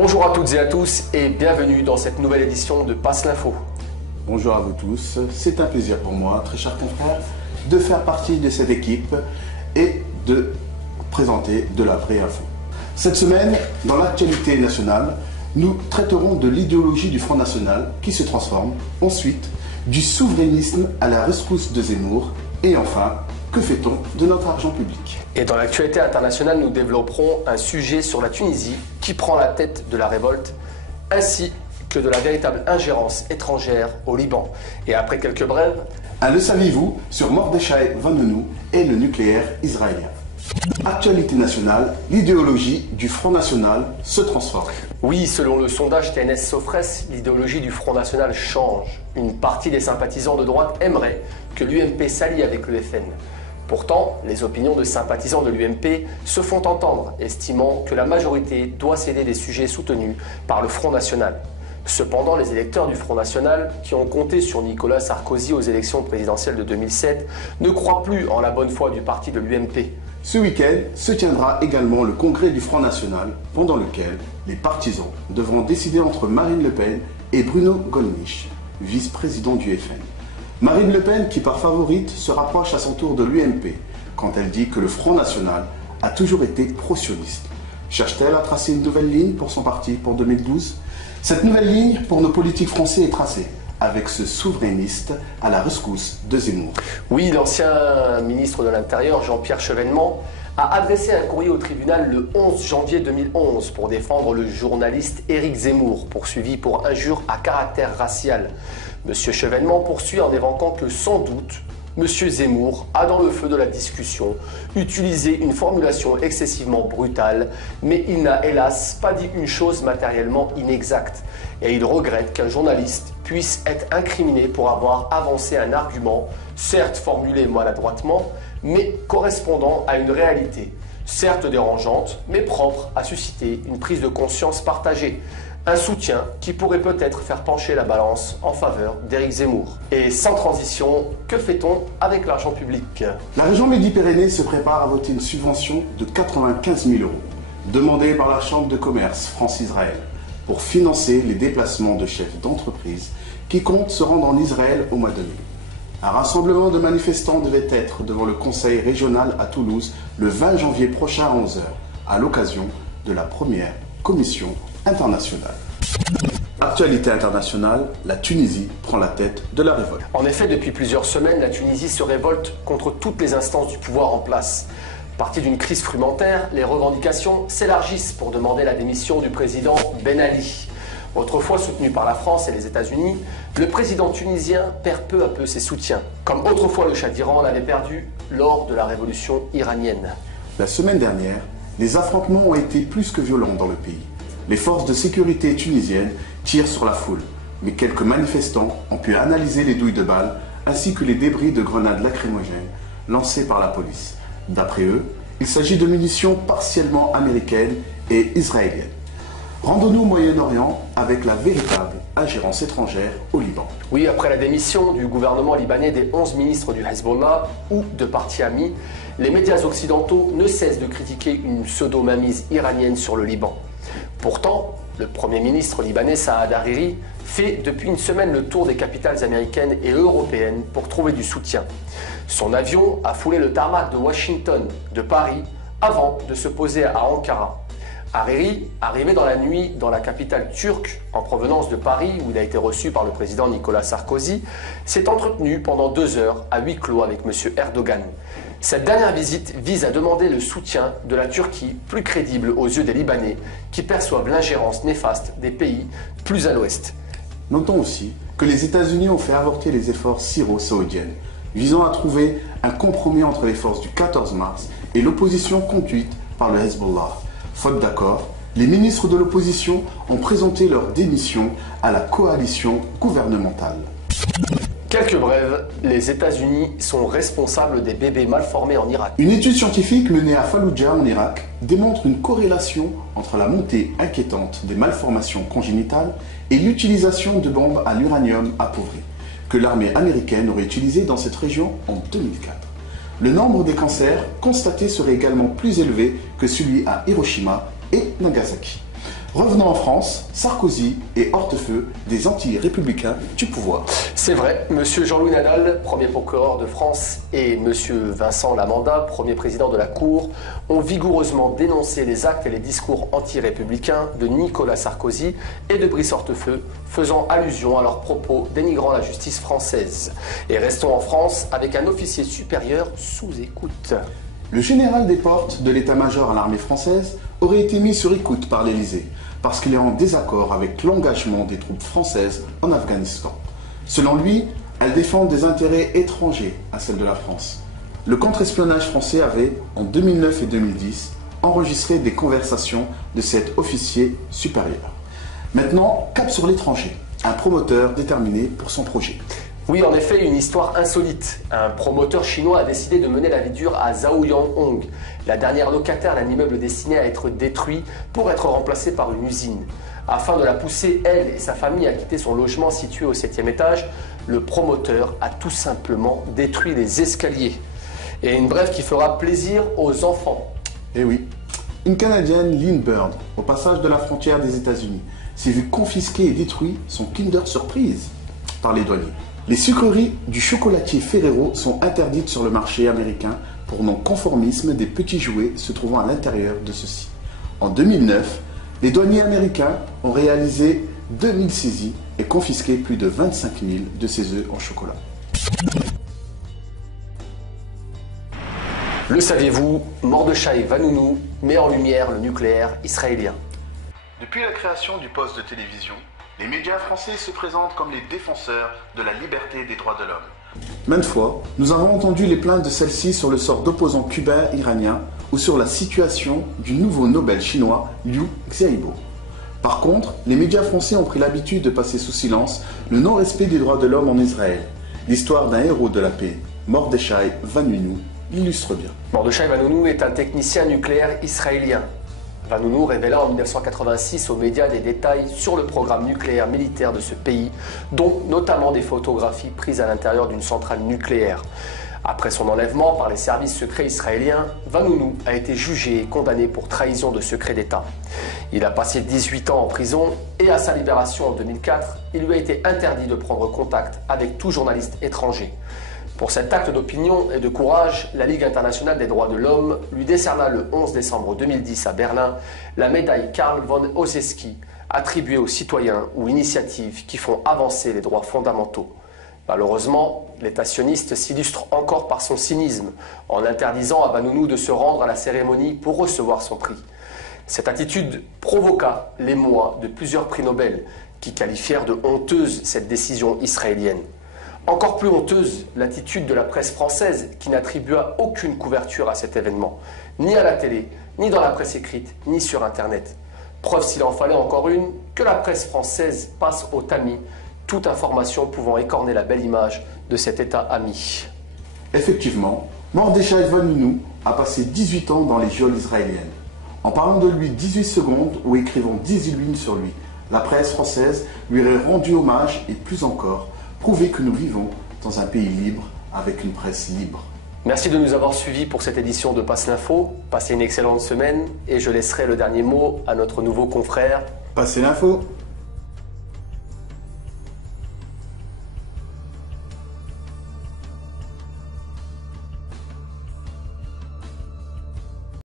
Bonjour à toutes et à tous et bienvenue dans cette nouvelle édition de Passe l'Info. Bonjour à vous tous, c'est un plaisir pour moi, très chers confrères, de faire partie de cette équipe et de présenter de la vraie info. Cette semaine, dans l'actualité nationale, nous traiterons de l'idéologie du Front National qui se transforme, ensuite du souverainisme à la rescousse de Zemmour et enfin, que fait-on de notre argent public? Et dans l'actualité internationale, nous développerons un sujet sur la Tunisie qui prend la tête de la révolte ainsi que de la véritable ingérence étrangère au Liban. Et après quelques brèves... Le saviez-vous sur Mordechai Vanunu et le nucléaire israélien? Actualité nationale, l'idéologie du Front National se transforme. Oui, selon le sondage TNS Sofres, l'idéologie du Front National change. Une partie des sympathisants de droite aimerait que l'UMP s'allie avec le FN. Pourtant, les opinions de sympathisants de l'UMP se font entendre, estimant que la majorité doit céder des sujets soutenus par le Front National. Cependant, les électeurs du Front National, qui ont compté sur Nicolas Sarkozy aux élections présidentielles de 2007, ne croient plus en la bonne foi du parti de l'UMP. Ce week-end se tiendra également le congrès du Front National, pendant lequel les partisans devront décider entre Marine Le Pen et Bruno Gollnisch, vice-président du FN. Marine Le Pen, qui par favorite, se rapproche à son tour de l'UMP, quand elle dit que le Front National a toujours été pro-sioniste. Cherche-t-elle à tracer une nouvelle ligne pour son parti pour 2012 ? Cette nouvelle ligne, pour nos politiques français, est tracée, avec ce souverainiste à la rescousse de Zemmour. Oui, l'ancien ministre de l'Intérieur, Jean-Pierre Chevènement, a adressé un courrier au tribunal le 11 janvier 2011 pour défendre le journaliste Éric Zemmour, poursuivi pour injure à caractère racial. Monsieur Chevènement poursuit en évoquant que sans doute, Monsieur Zemmour a dans le feu de la discussion utilisé une formulation excessivement brutale, mais il n'a hélas pas dit une chose matériellement inexacte. Et il regrette qu'un journaliste puisse être incriminé pour avoir avancé un argument, certes formulé maladroitement, mais correspondant à une réalité, certes dérangeante, mais propre à susciter une prise de conscience partagée. Un soutien qui pourrait peut-être faire pencher la balance en faveur d'Éric Zemmour. Et sans transition, que fait-on avec l'argent public? La région Midi-Pyrénées se prépare à voter une subvention de 95 000 € demandée par la Chambre de commerce France-Israël pour financer les déplacements de chefs d'entreprise qui comptent se rendre en Israël au mois de mai. Un rassemblement de manifestants devait être devant le conseil régional à Toulouse le 20 janvier prochain à 11 h, à l'occasion de la première commission internationale. Actualité internationale, la Tunisie prend la tête de la révolte. En effet, depuis plusieurs semaines, la Tunisie se révolte contre toutes les instances du pouvoir en place. Partie d'une crise frumentaire, les revendications s'élargissent pour demander la démission du président Ben Ali. Autrefois soutenu par la France et les États-Unis, le président tunisien perd peu à peu ses soutiens, comme autrefois le Shah d'Iran l'avait perdu lors de la révolution iranienne. La semaine dernière, les affrontements ont été plus que violents dans le pays. Les forces de sécurité tunisiennes tirent sur la foule, mais quelques manifestants ont pu analyser les douilles de balles ainsi que les débris de grenades lacrymogènes lancées par la police. D'après eux, il s'agit de munitions partiellement américaines et israéliennes. Rendons-nous au Moyen-Orient avec la véritable ingérence étrangère au Liban. Oui, après la démission du gouvernement libanais des 11 ministres du Hezbollah ou de partis amis, les médias occidentaux ne cessent de critiquer une pseudo-mainmise iranienne sur le Liban. Pourtant, le Premier ministre libanais Saad Hariri fait depuis une semaine le tour des capitales américaines et européennes pour trouver du soutien. Son avion a foulé le tarmac de Washington, de Paris, avant de se poser à Ankara. Hariri, arrivé dans la nuit dans la capitale turque, en provenance de Paris, où il a été reçu par le président Nicolas Sarkozy, s'est entretenu pendant 2 heures à huis clos avec M. Erdogan. Cette dernière visite vise à demander le soutien de la Turquie, plus crédible aux yeux des Libanais, qui perçoivent l'ingérence néfaste des pays plus à l'ouest. Notons aussi que les États-Unis ont fait avorter les efforts syro-saoudiennes, visant à trouver un compromis entre les forces du 14 mars et l'opposition conduite par le Hezbollah. Faute d'accord, les ministres de l'opposition ont présenté leur démission à la coalition gouvernementale. Quelques brèves, les États-Unis sont responsables des bébés mal formés en Irak. Une étude scientifique menée à Fallujah en Irak démontre une corrélation entre la montée inquiétante des malformations congénitales et l'utilisation de bombes à l'uranium appauvri, que l'armée américaine aurait utilisées dans cette région en 2004. Le nombre des cancers constatés serait également plus élevé que celui à Hiroshima et Nagasaki. Revenons en France, Sarkozy et Hortefeux, des anti-républicains du pouvoir. C'est vrai, monsieur Jean-Louis Nadal, premier procureur de France, et monsieur Vincent Lamanda, premier président de la Cour, ont vigoureusement dénoncé les actes et les discours anti-républicains de Nicolas Sarkozy et de Brice Hortefeux, faisant allusion à leurs propos dénigrant la justice française. Et restons en France avec un officier supérieur sous écoute. Le général des Portes de l'état-major à l'armée française aurait été mis sur écoute par l'Élysée parce qu'il est en désaccord avec l'engagement des troupes françaises en Afghanistan. Selon lui, elles défendent des intérêts étrangers à celles de la France. Le contre-espionnage français avait, en 2009 et 2010, enregistré des conversations de cet officier supérieur. Maintenant, cap sur l'étranger, un promoteur déterminé pour son projet. Oui, en effet, une histoire insolite. Un promoteur chinois a décidé de mener la vie dure à Zhaoyanghong, la dernière locataire d'un immeuble destiné à être détruit pour être remplacé par une usine. Afin de la pousser, elle et sa famille, à quitter son logement situé au 7e étage, le promoteur a tout simplement détruit les escaliers. Et une brève qui fera plaisir aux enfants. Eh oui, une Canadienne, Lynn Bird, au passage de la frontière des États-Unis, s'est vue confisquer et détruire son Kinder Surprise par les douaniers. Les sucreries du chocolatier Ferrero sont interdites sur le marché américain pour non-conformisme des petits jouets se trouvant à l'intérieur de ceux-ci. En 2009, les douaniers américains ont réalisé 2000 saisies et confisqué plus de 25 000 de ces œufs en chocolat. Le saviez-vous, Mordechai Vanunu met en lumière le nucléaire israélien. Depuis la création du poste de télévision, les médias français se présentent comme les défenseurs de la liberté et des droits de l'homme. Maintes fois, nous avons entendu les plaintes de celle-ci sur le sort d'opposants cubains, iraniens ou sur la situation du nouveau Nobel chinois Liu Xiaobo. Par contre, les médias français ont pris l'habitude de passer sous silence le non-respect des droits de l'homme en Israël. L'histoire d'un héros de la paix, Mordechai Vanunu, l'illustre bien. Mordechai Vanunu est un technicien nucléaire israélien. Vanunu révéla en 1986 aux médias des détails sur le programme nucléaire militaire de ce pays, dont notamment des photographies prises à l'intérieur d'une centrale nucléaire. Après son enlèvement par les services secrets israéliens, Vanunu a été jugé et condamné pour trahison de secret d'État. Il a passé 18 ans en prison et à sa libération en 2004, il lui a été interdit de prendre contact avec tout journaliste étranger. Pour cet acte d'opinion et de courage, la Ligue internationale des droits de l'homme lui décerna le 11 décembre 2010 à Berlin la médaille Karl von Ossietzky, attribuée aux citoyens ou initiatives qui font avancer les droits fondamentaux. Malheureusement, l'État sioniste s'illustre encore par son cynisme, en interdisant à Vanunu de se rendre à la cérémonie pour recevoir son prix. Cette attitude provoqua l'émoi de plusieurs prix Nobel, qui qualifièrent de honteuse cette décision israélienne. Encore plus honteuse, l'attitude de la presse française qui n'attribua aucune couverture à cet événement, ni à la télé, ni dans la presse écrite, ni sur Internet. Preuve, s'il en fallait encore une, que la presse française passe au tamis toute information pouvant écorner la belle image de cet État ami. Effectivement, Mordechai Vanunu a passé 18 ans dans les geôles israéliennes. En parlant de lui 18 secondes ou écrivant 18 lignes sur lui, la presse française lui aurait rendu hommage et plus encore, prouver que nous vivons dans un pays libre avec une presse libre. Merci de nous avoir suivis pour cette édition de Passe l'Info. Passez une excellente semaine et je laisserai le dernier mot à notre nouveau confrère. Passez l'info.